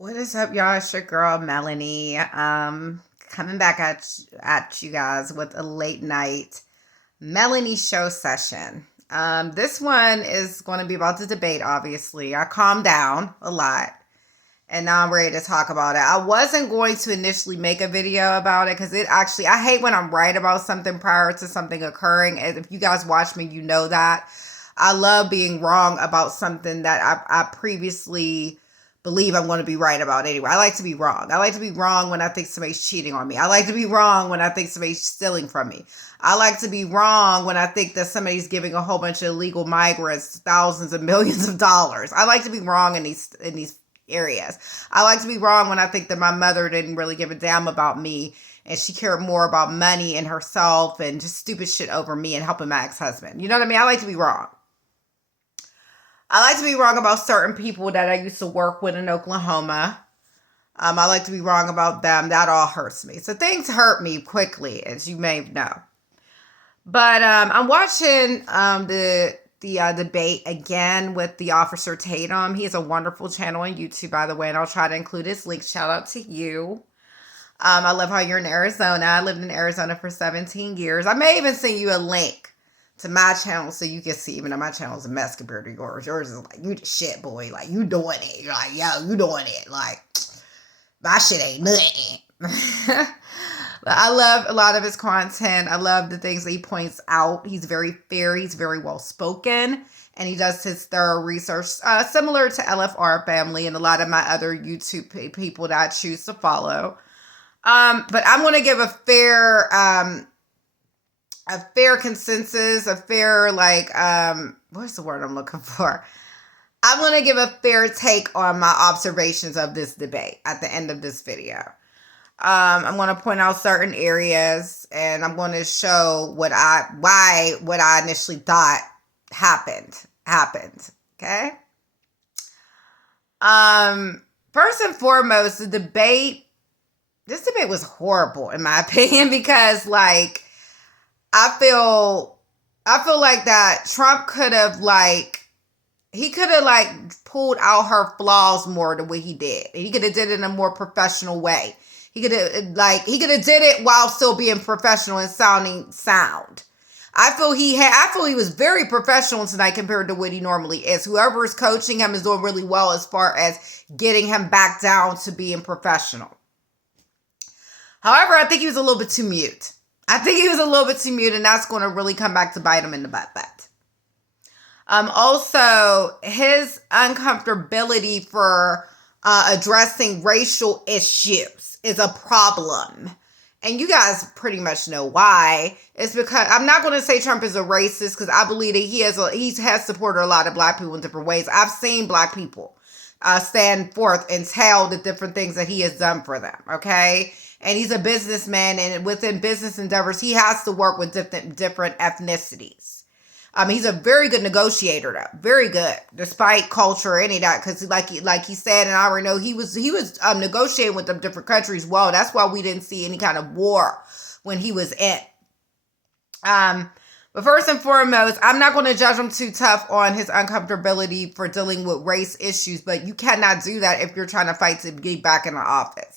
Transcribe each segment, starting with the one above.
What is up, y'all? It's your girl Melanie. Coming back at you guys with a late night Melanie show session. This one is going to be about the debate. Obviously, I calmed down a lot, and now I'm ready to talk about it. I wasn't going to initially make a video about it because I hate when I'm right about something prior to something occurring. And if you guys watch me, you know that I love being wrong about something that I previously believe I'm going to be right about anyway. I like to be wrong. I like to be wrong when I think somebody's cheating on me. I like to be wrong when I think somebody's stealing from me. I like to be wrong when I think that somebody's giving a whole bunch of illegal migrants thousands of millions of dollars. I like to be wrong in these areas. I like to be wrong when I think that my mother didn't really give a damn about me and she cared more about money and herself and just stupid shit over me and helping my ex-husband. You know what I mean? I like to be wrong. I like to be wrong about certain people that I used to work with in Oklahoma. I like to be wrong about them. That all hurts me. So things hurt me quickly, as you may know. But I'm watching the debate again with the Officer Tatum. He has a wonderful channel on YouTube, by the way, and I'll try to include his link. Shout out to you. I love how you're in Arizona. I lived in Arizona for 17 years. I may even send you a link to my channel so you can see, even though my channel is a mess compared to yours. Yours is like, you the shit, boy. Like, you doing it. You're like, yo, you doing it. Like, my shit ain't nothing. But I love a lot of his content. I love the things that he points out. He's very fair. He's very well spoken. And he does his thorough research, similar to LFR family and a lot of my other YouTube people that I choose to follow. But I'm going to give a fair consensus, a fair, what's the word I'm looking for? I'm going to give a fair take on my observations of this debate at the end of this video. I'm going to point out certain areas and I'm going to show what I initially thought happened. Okay. First and foremost, this debate was horrible in my opinion because I feel like that Trump could have pulled out her flaws more the way he did. He could have did it in a more professional way. He could have did it while still being professional and sounding sound. I feel he was very professional tonight compared to what he normally is. Whoever is coaching him is doing really well as far as getting him back down to being professional. However, I think he was a little bit too mute. And that's going to really come back to bite him in the butt. Also, his uncomfortability for addressing racial issues is a problem. And you guys pretty much know why. It's because I'm not going to say Trump is a racist because I believe that he has supported a lot of black people in different ways. I've seen black people stand forth and tell the different things that he has done for them. Okay. And he's a businessman, and within business endeavors, he has to work with different ethnicities. He's a very good negotiator, though, very good, despite culture or any of that. Because, like he said, and I already know he was negotiating with them different countries. Well, that's why we didn't see any kind of war when he was in. But first and foremost, I'm not going to judge him too tough on his uncomfortability for dealing with race issues. But you cannot do that if you're trying to fight to get back in the office.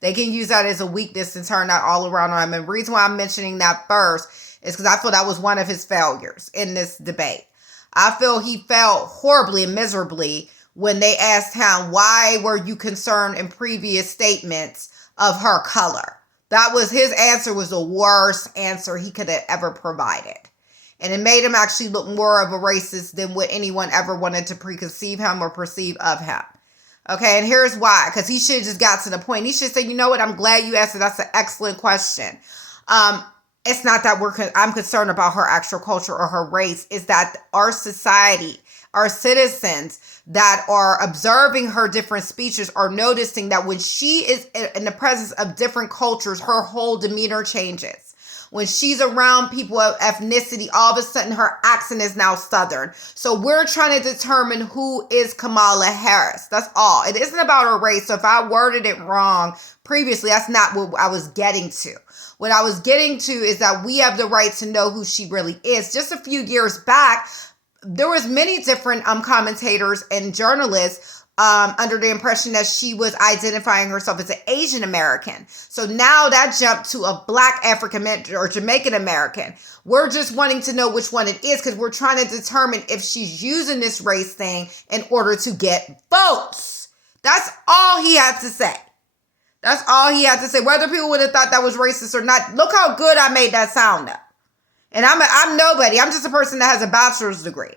They can use that as a weakness and turn that all around on him. And the reason why I'm mentioning that first is because I feel that was one of his failures in this debate. I feel he failed horribly and miserably when they asked him, why were you concerned in previous statements of her color? His answer was the worst answer he could have ever provided. And it made him actually look more of a racist than what anyone ever wanted to preconceive him or perceive of him. Okay, and here's why. Because he should have just got to the point. He should say, you know what, I'm glad you asked it. That's an excellent question. It's not that I'm concerned about her actual culture or her race. It's that our society, our citizens that are observing her different speeches are noticing that when she is in the presence of different cultures, her whole demeanor changes. When she's around people of ethnicity, all of a sudden her accent is now Southern. So we're trying to determine who is Kamala Harris. That's all. It isn't about her race. So if I worded it wrong previously, that's not what I was getting to. What I was getting to is that we have the right to know who she really is. Just a few years back, there was many different commentators and journalists under the impression that she was identifying herself as an Asian American. So now that jumped to a Black African or Jamaican American. We're just wanting to know which one it is because we're trying to determine if she's using this race thing in order to get votes. That's all he had to say. That's all he had to say. Whether people would have thought that was racist or not, look how good I made that sound up. And I'm nobody. I'm just a person that has a bachelor's degree.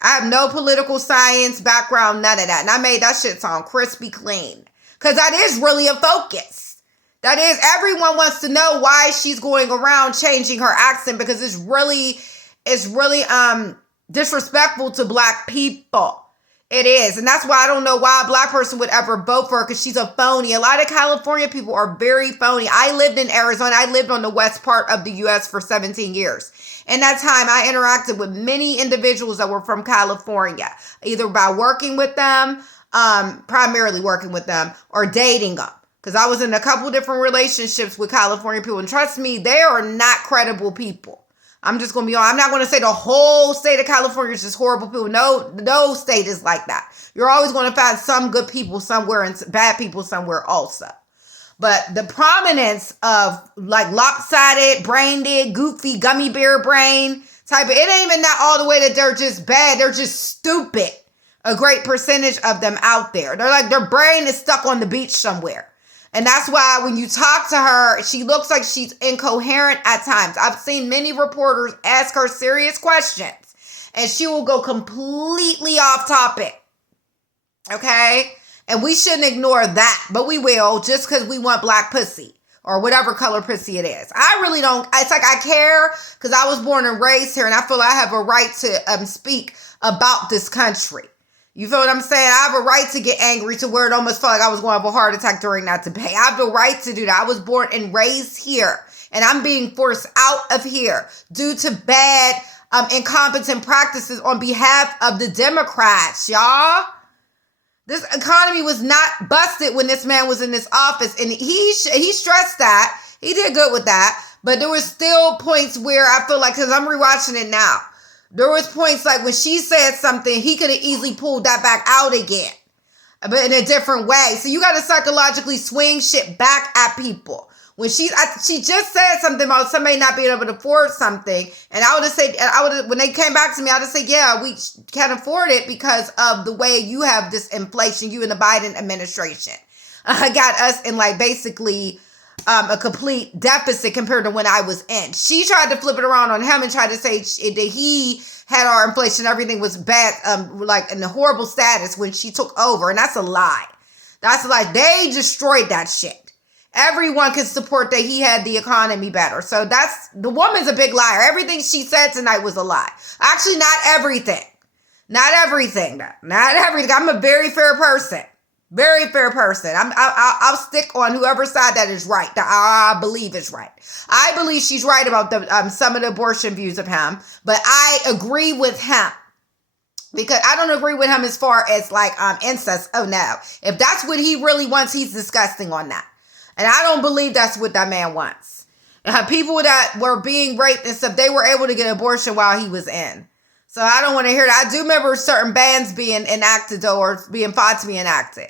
I have no political science background, none of that. And I made that shit sound crispy clean. Because that is really a focus. That is, everyone wants to know why she's going around changing her accent because it's really disrespectful to Black people. It is. And that's why I don't know why a Black person would ever vote for her because she's a phony. A lot of California people are very phony. I lived in Arizona. I lived on the west part of the U.S. for 17 years. In that time, I interacted with many individuals that were from California, either by working with them, primarily working with them, or dating them. Because I was in a couple different relationships with California people. And trust me, they are not credible people. I'm just going to be honest. I'm not going to say the whole state of California is just horrible people. No state is like that. You're always going to find some good people somewhere and bad people somewhere also. But the prominence of like lopsided, brain dead, goofy, gummy bear brain type of, it ain't even that all the way that they're just bad. They're just stupid. A great percentage of them out there. They're like, their brain is stuck on the beach somewhere. And that's why when you talk to her, she looks like she's incoherent at times. I've seen many reporters ask her serious questions and she will go completely off topic. Okay? And we shouldn't ignore that, but we will just because we want Black pussy or whatever color pussy it is. I really don't. It's like I care because I was born and raised here and I feel I have a right to speak about this country. You feel what I'm saying? I have a right to get angry to where it almost felt like I was going to have a heart attack during that debate. I have the right to do that. I was born and raised here, and I'm being forced out of here due to bad, incompetent practices on behalf of the Democrats, y'all. This economy was not busted when this man was in this office, and he stressed that. He did good with that, but there was still points where I feel like, because I'm rewatching it now, there was points like when she said something, he could have easily pulled that back out again, but in a different way. So you got to psychologically swing shit back at people. When she just said something about somebody not being able to afford something, and when they came back to me, I would have said, yeah, we can't afford it because of the way you have this inflation, you and the Biden administration got us in like basically a complete deficit compared to when I was in. She tried to flip it around on him and tried to say that he had our inflation, everything was bad, like in a horrible status when she took over. And that's a lie. That's a lie. They destroyed that shit. Everyone could support that he had the economy better. So the woman's a big liar. Everything she said tonight was a lie. Actually, not everything. Not everything. I'm a very fair person. Very fair person. I'll stick on whoever side that is right, that I believe is right. I believe she's right about some of the abortion views of him, but I agree with him because I don't agree with him as far as like incest. Oh no, if that's what he really wants, he's disgusting on that, and I don't believe that's what that man wants. People that were being raped and stuff, they were able to get abortion while he was in. So I don't want to hear that. I do remember certain bans being enacted though, or being fought to be enacted.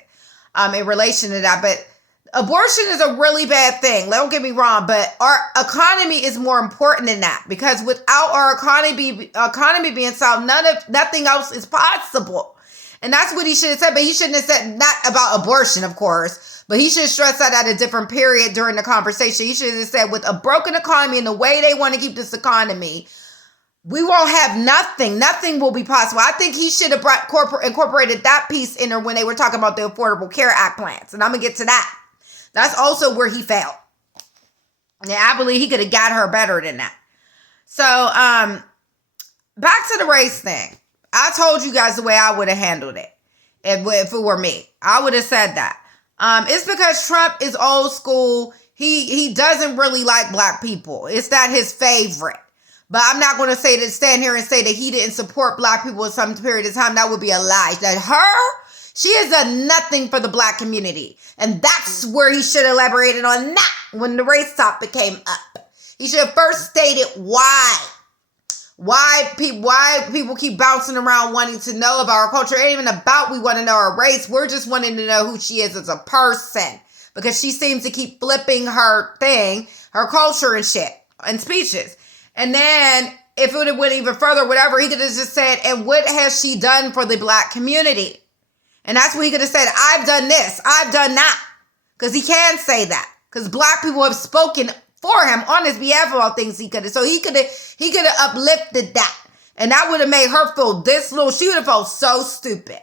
In relation to that, but abortion is a really bad thing. Don't get me wrong, but our economy is more important than that because without our economy being solved, nothing else is possible. And that's what he should have said. But he shouldn't have said not about abortion, of course, but he should have stressed that at a different period during the conversation. He should have said with a broken economy and the way they want to keep this economy, we won't have nothing. Nothing will be possible. I think he should have incorporated that piece in there when they were talking about the Affordable Care Act plans. And I'm going to get to that. That's also where he failed. Yeah, I believe he could have got her better than that. So, back to the race thing. I told you guys the way I would have handled it if it were me. I would have said that. It's because Trump is old school. He doesn't really like Black people. It's not his favorite. But I'm not going to stand here and say that he didn't support Black people in some period of time. That would be a lie. That she has done nothing for the Black community. And that's where he should have elaborated on that when the race topic came up. He should have first stated why. Why people keep bouncing around wanting to know about our culture? It ain't even about we want to know her race. We're just wanting to know who she is as a person. Because she seems to keep flipping her thing, her culture and shit, and speeches. And then, if it would have went even further, whatever, he could have just said, and what has she done for the black community? And that's what he could have said, I've done this, I've done that. Because he can say that. Because black people have spoken for him on his behalf about things he could have. So he could have uplifted that. And that would have made her feel this little, she would have felt so stupid.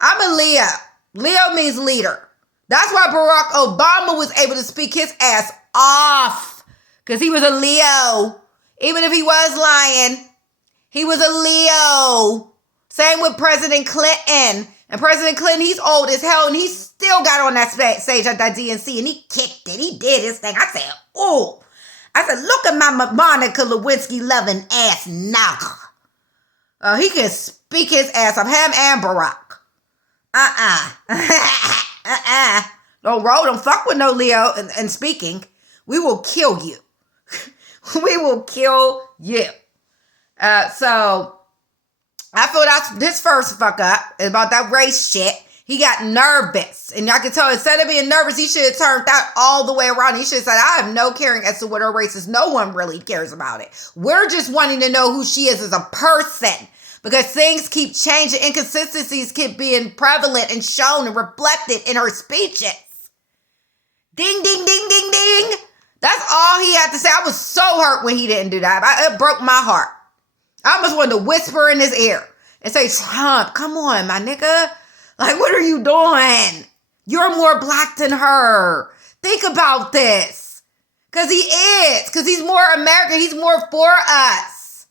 I'm a Leo. Leo means leader. That's why Barack Obama was able to speak his ass off. Because he was a Leo. Even if he was lying, he was a Leo. Same with President Clinton. And President Clinton, he's old as hell, and he still got on that stage at that DNC, and he kicked it. He did his thing. I said, oh. I said, look at my Monica Lewinsky-loving ass now. He can speak his ass off, him and Barack. Don't fuck with no Leo and speaking. We will kill you. We will kill you. So I feel that's this first fuck up about that race shit. He got nervous. And I can tell instead of being nervous, he should have turned that all the way around. He should have said, I have no caring as to what her race is. No one really cares about it. We're just wanting to know who she is as a person. Because things keep changing. Inconsistencies keep being prevalent and shown and reflected in her speeches. Ding, ding, ding, ding, ding. That's all he had to say. I was so hurt when he didn't do that. It broke my heart. I almost wanted to whisper in his ear and say, Trump, come on, my nigga. Like, what are you doing? You're more black than her. Think about this. Because he is. Because he's more American. He's more for us.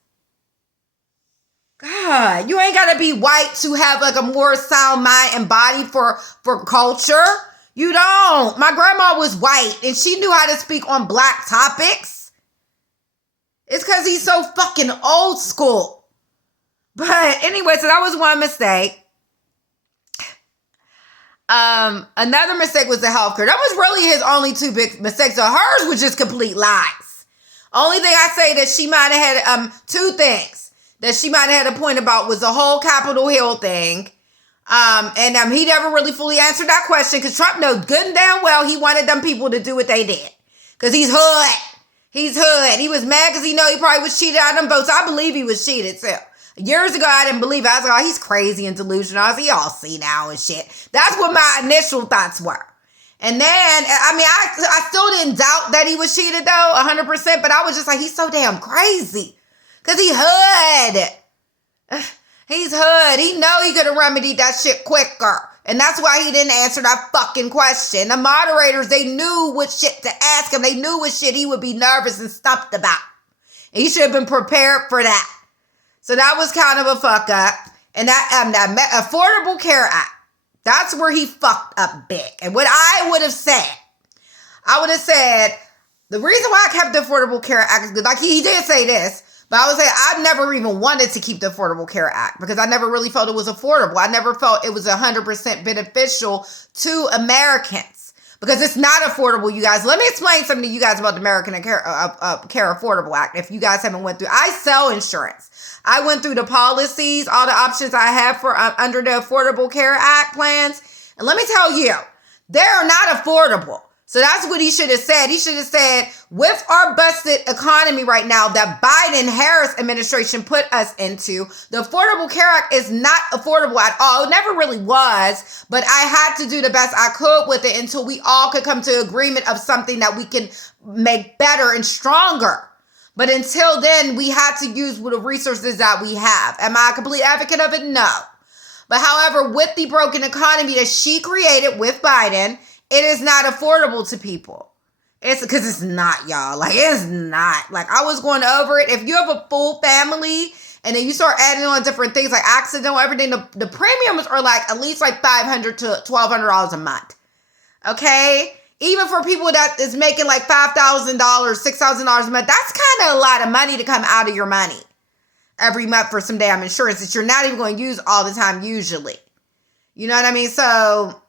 God, you ain't got to be white to have like a more sound mind and body for culture. You don't. My grandma was white and she knew how to speak on black topics. It's because he's so fucking old school. But anyway, so that was one mistake. Another mistake was the healthcare. That was really his only two big mistakes. So hers was just complete lies. Only thing I say that she might have had two things that she might have had a point about was the whole Capitol Hill thing. And he never really fully answered that question because Trump knows good and damn well he wanted them people to do what they did. Because he's hood. He's hood. He was mad because he know he probably was cheated out of them votes. I believe he was cheated too. Years ago, I didn't believe it. I was like, oh, he's crazy and delusional. I was like, y'all see now and shit. That's what my initial thoughts were. And then, I mean, I still didn't doubt that he was cheated though, 100%. But I was just like, he's so damn crazy. Because he hood. He's hood. He know he could have remedied that shit quicker. And that's why he didn't answer that fucking question. The moderators, they knew what shit to ask him. They knew what shit he would be nervous and stumped about. And he should have been prepared for that. So that was kind of a fuck up. And that Affordable Care Act, that's where he fucked up big. And what I would have said, the reason why I kept the Affordable Care Act is good. Like he did say this. But I would say I've never even wanted to keep the Affordable Care Act because I never really felt it was affordable. I never felt it was 100% beneficial to Americans because it's not affordable, you guys. Let me explain something to you guys about the American Care Affordable Act. If you guys haven't went through, I sell insurance. I went through the policies, all the options I have for under the Affordable Care Act plans. And let me tell you, they're not affordable. So that's what he should have said. He should have said, with our busted economy right now that Biden-Harris administration put us into, the Affordable Care Act is not affordable at all. It never really was, but I had to do the best I could with it until we all could come to agreement of something that we can make better and stronger. But until then, we had to use the resources that we have. Am I a complete advocate of it? No. But however, with the broken economy that she created with Biden, it is not affordable to people. It's because it's not, y'all. Like, it's not. Like, I was going over it. If you have a full family and then you start adding on different things like accidental, everything, the premiums are like at least like $500 to $1,200 a month. Okay? Even for people that is making like $5,000, $6,000 a month, that's kind of a lot of money to come out of your money every month for some damn insurance that you're not even going to use all the time usually. You know what I mean? So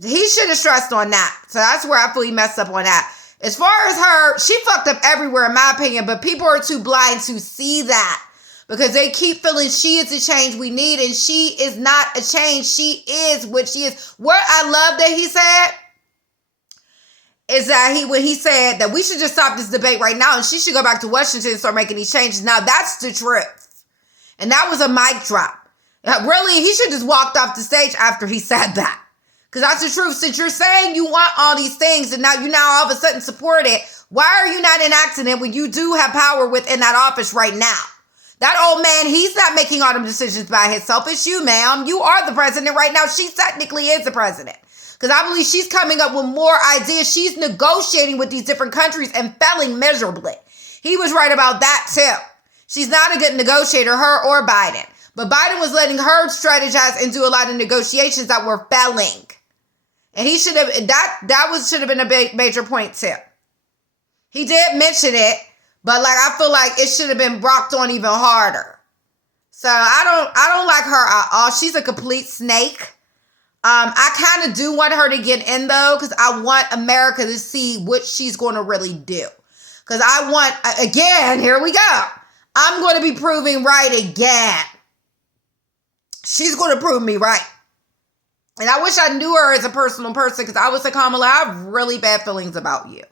he should have stressed on that. So that's where I feel he messed up on that. As far as her, she fucked up everywhere in my opinion, but people are too blind to see that. because they keep feeling she is the change we need, and she is not a change. She is what she is. What I love that he said is that when he said that we should just stop this debate right now and she should go back to Washington and start making these changes. Now that's the truth. And that was a mic drop. Really, he should just walked off the stage after he said that. Because that's the truth. Since you're saying you want all these things and now you all of a sudden support it, why are you not enacting it when you do have power within that office right now? That old man, he's not making all them decisions by himself. It's you, ma'am. You are the president right now. She technically is the president. Because I believe she's coming up with more ideas. She's negotiating with these different countries and failing miserably. He was right about that too. She's not a good negotiator, her or Biden. But Biden was letting her strategize and do a lot of negotiations that were failing. And he should have, should have been a major point too. He did mention it, but I feel like it should have been rocked on even harder. So I don't like her at all. She's a complete snake. I kind of do want her to get in though, because I want America to see what she's going to really do. Because I want, again, here we go. I'm going to be proving right again. She's going to prove me right. And I wish I knew her as a personal person, because I would say, Kamala, I have really bad feelings about you.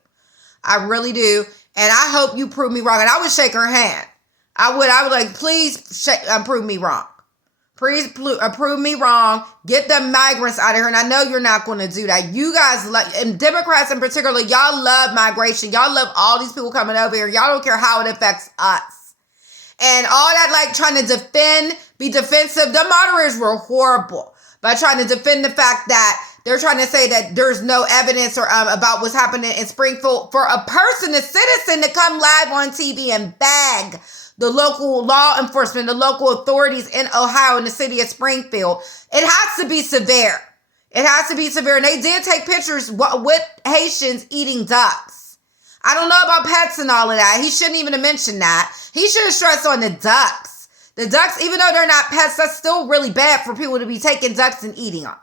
I really do. And I hope you prove me wrong. And I would shake her hand. I would like, please prove me wrong. Please prove me wrong. Get the migrants out of here. And I know you're not going to do that. You guys, and Democrats in particular, y'all love migration. Y'all love all these people coming over here. Y'all don't care how it affects us. And all that, trying to be defensive. The moderators were horrible by trying to defend the fact that they're trying to say that there's no evidence or about what's happening in Springfield. For a citizen to come live on TV and bag the local law enforcement, the local authorities in Ohio, in the city of Springfield, it has to be severe. It has to be severe. And they did take pictures with Haitians eating ducks. I don't know about pets and all of that. He shouldn't even have mentioned that. He should have stressed on the ducks. The ducks, even though they're not pets, that's still really bad for people to be taking ducks and eating them.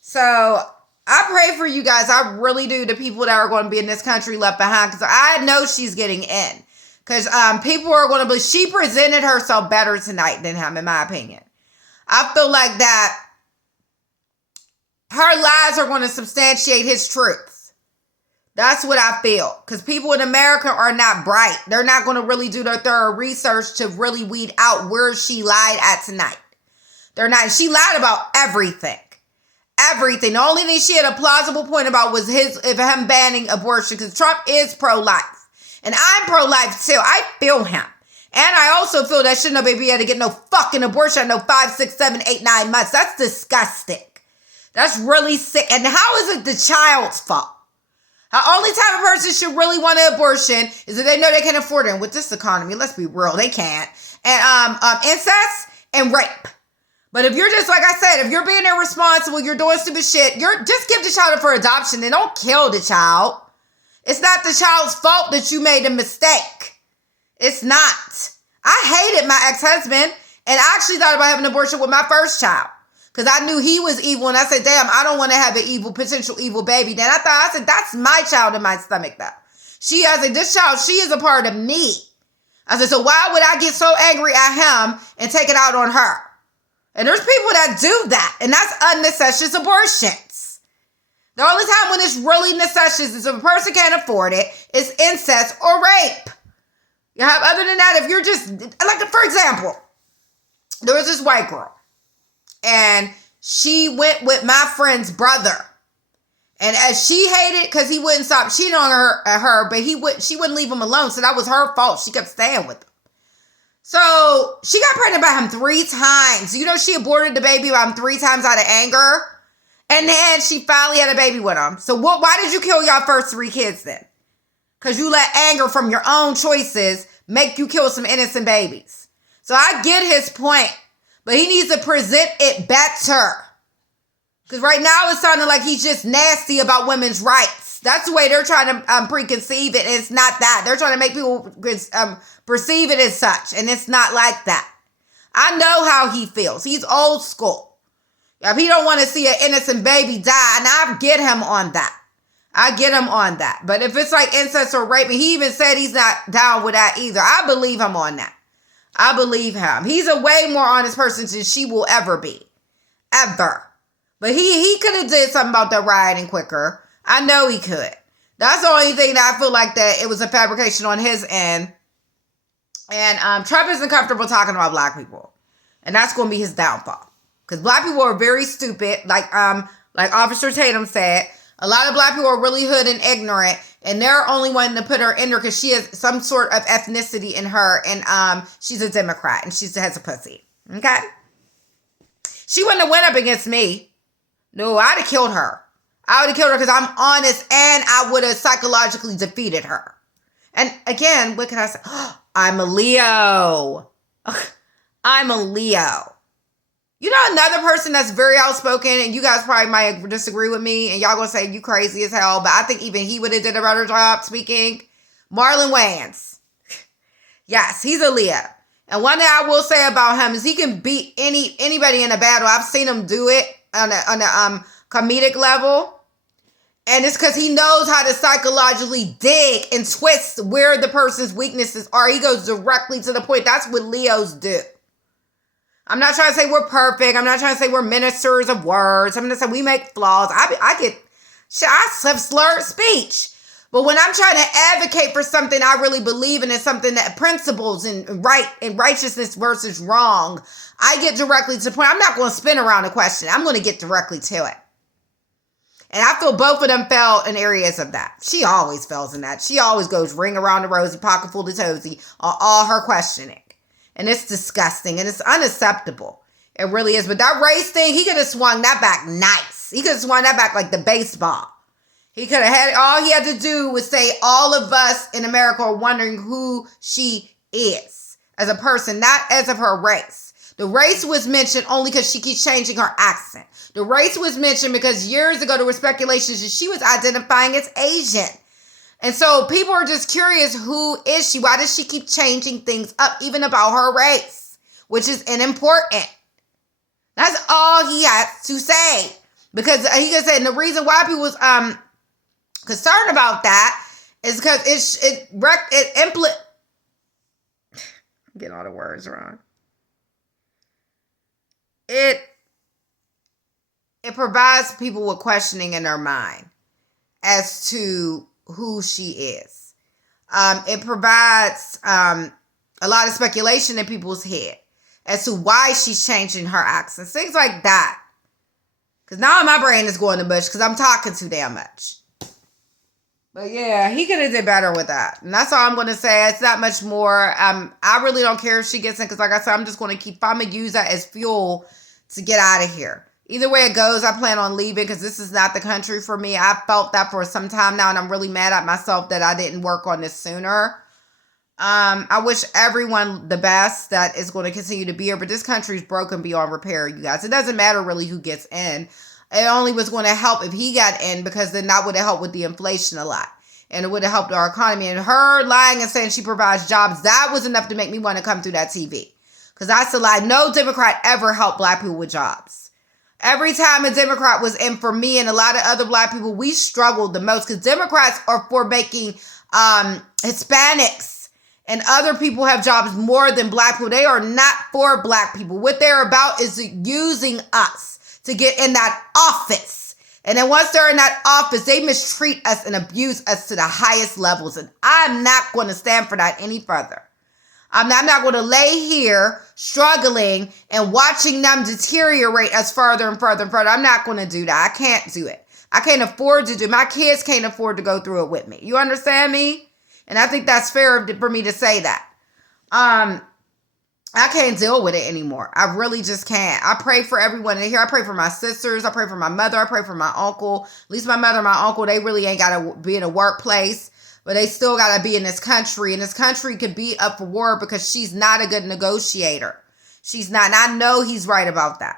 So I pray for you guys. I really do. The people that are going to be in this country left behind, because I know she's getting in. Because people are going to believe she presented herself better tonight than him, in my opinion. I feel like that her lies are going to substantiate his truth. That's what I feel. Because people in America are not bright. They're not going to really do their thorough research to really weed out where she lied at tonight. They're not. She lied about everything. Everything. The only thing she had a plausible point about was him banning abortion, because Trump is pro-life. And I'm pro-life too. I feel him. And I also feel that should no baby had to get no fucking abortion at no 5, 6, 7, 8, 9 months. That's disgusting. That's really sick. And how is it the child's fault? The only time a person should really want an abortion is if they know they can afford it. And with this economy, let's be real, they can't. And incest and rape. But if you're just, like I said, if you're being irresponsible, you're doing stupid shit, just give the child up for adoption and don't kill the child. It's not the child's fault that you made a mistake. It's not. I hated my ex-husband, and I actually thought about having an abortion with my first child, because I knew he was evil, and I said, damn, I don't want to have an potential evil baby. Then I said, that's my child in my stomach, though. This child, she is a part of me. I said, so why would I get so angry at him and take it out on her? And there's people that do that, and that's unnecessary abortions. The only time when it's really necessary is if a person can't afford it, is incest or rape. You have, other than that, if you're just, for example, there was this white girl, and she went with my friend's brother. And as she hated, because he wouldn't stop cheating on her, but she wouldn't leave him alone, so that was her fault. She kept staying with him. So she got pregnant by him 3 times. You know, she aborted the baby by him 3 times out of anger. And then she finally had a baby with him. So why did you kill your first 3 kids then? Because you let anger from your own choices make you kill some innocent babies. So I get his point. But he needs to present it better. Because right now it's sounding like he's just nasty about women's rights. That's the way they're trying to preconceive it. And it's not that. They're trying to make people perceive it as such. And it's not like that. I know how he feels. He's old school. If he don't want to see an innocent baby die, and I get him on that. I get him on that. But if it's like incest or rape, and he even said he's not down with that either, I believe him on that. I believe him. He's a way more honest person than she will ever be. Ever. But he could have did something about that rioting quicker. I know he could. That's the only thing that I feel like that it was a fabrication on his end. And Trump isn't comfortable talking about black people. And that's going to be his downfall. Because black people are very stupid. Like Officer Tatum said, a lot of black people are really hood and ignorant. And they're only wanting to put her in there because she has some sort of ethnicity in her. And she's a Democrat. And she has a pussy. Okay? She wouldn't have went up against me. No, I'd have killed her. I would have killed her because I'm honest. And I would have psychologically defeated her. And again, what can I say? I'm a Leo. I'm a Leo. You know another person that's very outspoken, and you guys probably might disagree with me, and y'all gonna say you crazy as hell, but I think even he would have did a better job speaking. Marlon Wayans. Yes, he's a Leo. And one thing I will say about him is he can beat anybody in a battle. I've seen him do it on a comedic level. And it's because he knows how to psychologically dig and twist where the person's weaknesses are. He goes directly to the point. That's what Leos do. I'm not trying to say we're perfect. I'm not trying to say we're ministers of words. I'm going to say we make flaws. I have slurred speech. But when I'm trying to advocate for something I really believe in, and something that principles and right and righteousness versus wrong, I get directly to the point. I'm not going to spin around the question. I'm going to get directly to it. And I feel both of them fell in areas of that. She always fails in that. She always goes ring around the rosy, pocket full of toesy on all her questioning. And it's disgusting and it's unacceptable. It really is. But that race thing, he could have swung that back nice. He could have swung that back like the baseball. He could have had, all he had to do was say all of us in America are wondering who she is as a person, not as of her race. The race was mentioned only because she keeps changing her accent. The race was mentioned because years ago there were speculations that she was identifying as Asian. And so people are just curious, who is she? Why does she keep changing things up, even about her race, which is unimportant? That's all he has to say. Because he can say, and the reason why people was concerned about that is because I'm getting all the words wrong. It provides people with questioning in their mind as to who she is. It provides a lot of speculation in people's head as to why she's changing her accents, things like that. Because now my brain is going to mush because I'm talking too damn much. But yeah, he could have did better with that. And that's all I'm going to say. It's not much more. I really don't care if she gets in because, like I said, I'm just going to I'm going to use that as fuel to get out of here. Either way it goes, I plan on leaving because this is not the country for me. I felt that for some time now, and I'm really mad at myself that I didn't work on this sooner. I wish everyone the best that is going to continue to be here, but this country is broken beyond repair, you guys. It doesn't matter really who gets in. It only was going to help if he got in, because then that would have helped with the inflation a lot. And it would have helped our economy. And her lying and saying she provides jobs, that was enough to make me want to come through that TV. Because that's a lie. No Democrat ever helped black people with jobs. Every time a Democrat was in, for me and a lot of other black people, we struggled the most. Because Democrats are for making Hispanics and other people have jobs more than black people. They are not for black people. What they're about is using us to get in that office. And then once they're in that office, they mistreat us and abuse us to the highest levels. And I'm not going to stand for that any further. I'm not going to lay here struggling and watching them deteriorate us further and further and further. I'm not going to do that. I can't do it. I can't afford to do it. My kids can't afford to go through it with me. You understand me? And I think that's fair for me to say that. I can't deal with it anymore. I really just can't. I pray for everyone in here. I pray for my sisters. I pray for my mother. I pray for my uncle. At least my mother and my uncle, they really ain't got to be in a workplace. But they still got to be in this country. And this country could be up for war because she's not a good negotiator. She's not. And I know he's right about that.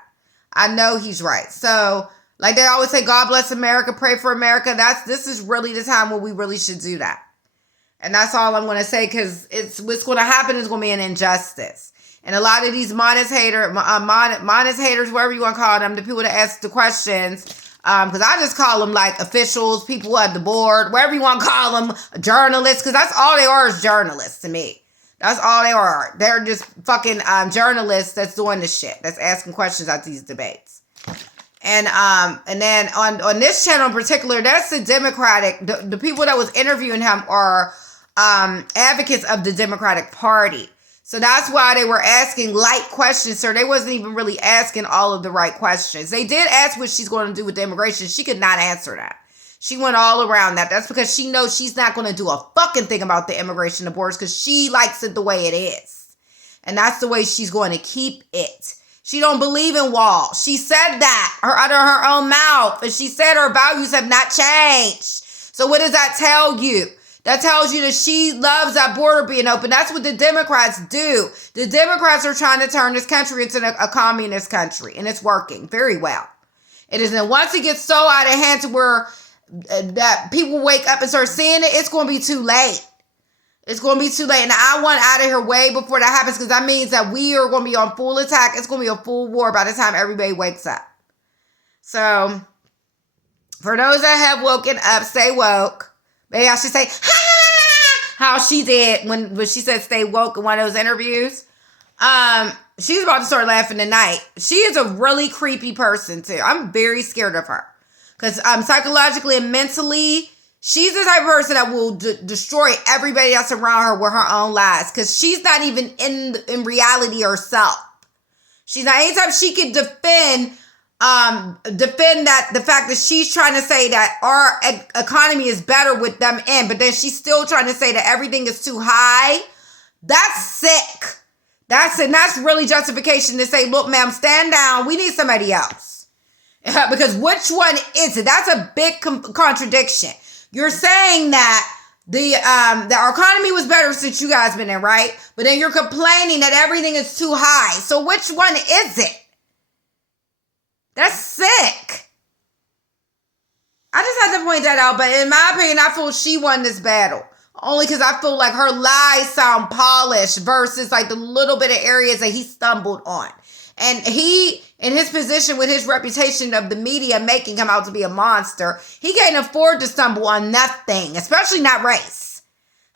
I know he's right. So, like they always say, God bless America, pray for America. This is really the time when we really should do that. And that's all I'm going to say, because what's going to happen is going to be an injustice. And a lot of these modest haters, whatever you want to call them, the people that ask the questions, Because I just call them like officials, people at the board, whatever you want to call them, journalists, because that's all they are is journalists to me. That's all they are. They're just fucking journalists that's doing this shit, that's asking questions at these debates. And then on this channel in particular, that's the Democratic, the people that was interviewing him are advocates of the Democratic Party. So that's why they were asking light questions, sir. They wasn't even really asking all of the right questions. They did ask what she's going to do with the immigration. She could not answer that. She went all around that. That's because she knows she's not going to do a fucking thing about the immigration of borders because she likes it the way it is. And that's the way she's going to keep it. She don't believe in walls. She said that out of her own mouth. And she said her values have not changed. So what does that tell you? That tells you that she loves that border being open. That's what the Democrats do. The Democrats are trying to turn this country into a communist country. And it's working very well. It is. And once it gets so out of hand to where that people wake up and start seeing it, it's going to be too late. It's going to be too late. And I want out of here way before that happens because that means that we are going to be on full attack. It's going to be a full war by the time everybody wakes up. So, for those that have woken up, stay woke. Maybe I should say, how she did when she said stay woke in one of those interviews. She's about to start laughing tonight. She is a really creepy person, too. I'm very scared of her. Because psychologically and mentally, she's the type of person that will destroy everybody that's around her with her own lies. Because she's not even in reality herself. She's not, anytime she can defend that the fact that she's trying to say that our economy is better with them in, but then she's still trying to say that everything is too high. That's sick. That's really justification to say, look, ma'am, stand down. We need somebody else. Because which one is it? That's a big contradiction. You're saying that that our economy was better since you guys been in, right? But then you're complaining that everything is too high. So which one is it? That's sick. I just had to point that out. But in my opinion, I feel she won this battle. Only because I feel like her lies sound polished versus like the little bit of areas that he stumbled on. And he, in his position with his reputation of the media making him out to be a monster, he can't afford to stumble on nothing, especially not race.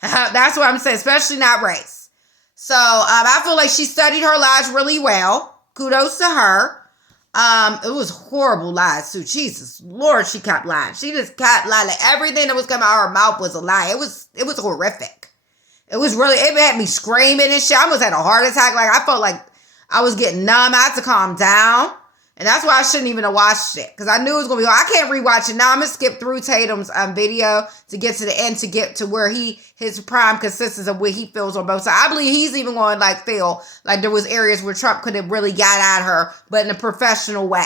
That's what I'm saying, especially not race. So I feel like she studied her lies really well. Kudos to her. It was horrible lies too. Jesus Lord, she kept lying. She just kept lying. Like everything that was coming out of her mouth was a lie. It was horrific. It was really, it had me screaming and shit. I almost had a heart attack. Like I felt like I was getting numb. I had to calm down. And that's why I shouldn't even have watched it. Because I knew it was going to be, I can't rewatch it now. I'm going to skip through Tatum's video to get to the end, to get to where his prime consists of what he feels on both sides. I believe he's even going to like feel like there was areas where Trump could have really got at her, but in a professional way.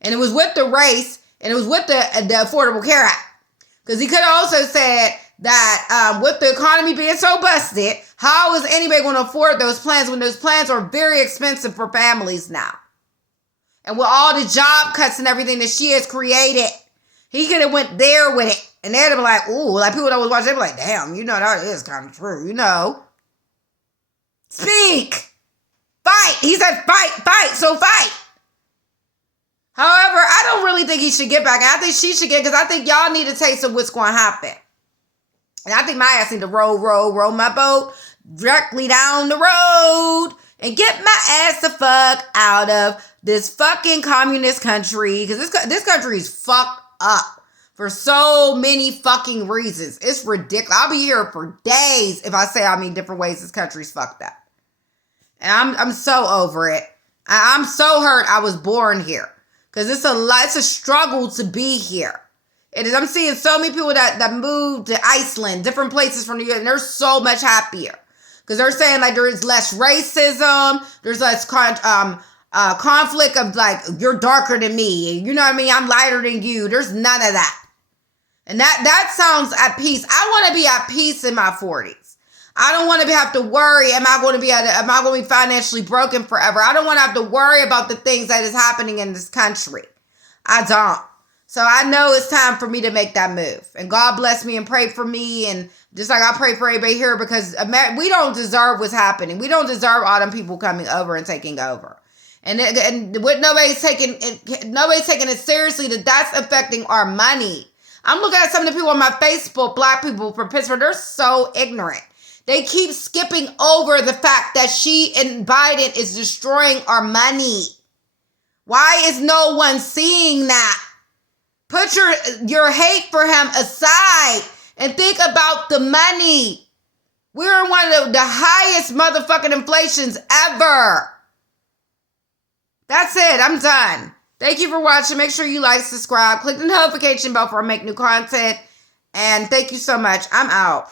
And it was with the race, and it was with the Affordable Care Act. Because he could have also said that with the economy being so busted, how is anybody going to afford those plans when those plans are very expensive for families now? And with all the job cuts and everything that she has created, he could have went there with it. And they'd have been like, ooh, like people that was watching, they'd be like, damn, you know, that is kind of true, you know. Speak. Fight. He said fight, so fight. However, I don't really think he should get back. I think she should get, because I think y'all need a taste of what's going to happen. And I think my ass need to roll my boat directly down the road and get my ass the fuck out of this fucking communist country, because this country is fucked up for so many fucking reasons. It's ridiculous. I'll be here for days if I say how many different ways this country's fucked up. And I'm so over it. I'm so hurt I was born here, because it's a struggle to be here. It is. I'm seeing so many people that moved to Iceland, different places from New York, and they're so much happier. Because they're saying like there is less racism, there's less conflict of like, you're darker than me, you know what I mean, I'm lighter than you. There's none of that. And that sounds at peace. I want to be at peace in my 40s. I don't want to have to worry, am I going to be financially broken forever? I don't want to have to worry about the things that is happening in this country. I don't. So I know it's time for me to make that move. And God bless me and pray for me. And just like I pray for everybody here, because we don't deserve what's happening. We don't deserve all them people coming over and taking over. And what nobody's taking it seriously, that's affecting our money. I'm looking at some of the people on my Facebook, black people from Pittsburgh, they're so ignorant. They keep skipping over the fact that she and Biden is destroying our money. Why is no one seeing that? Put your hate for him aside and think about the money. We're in one of the highest motherfucking inflations ever. That's it. I'm done. Thank you for watching. Make sure you like, subscribe, click the notification bell for I make new content. And thank you so much. I'm out.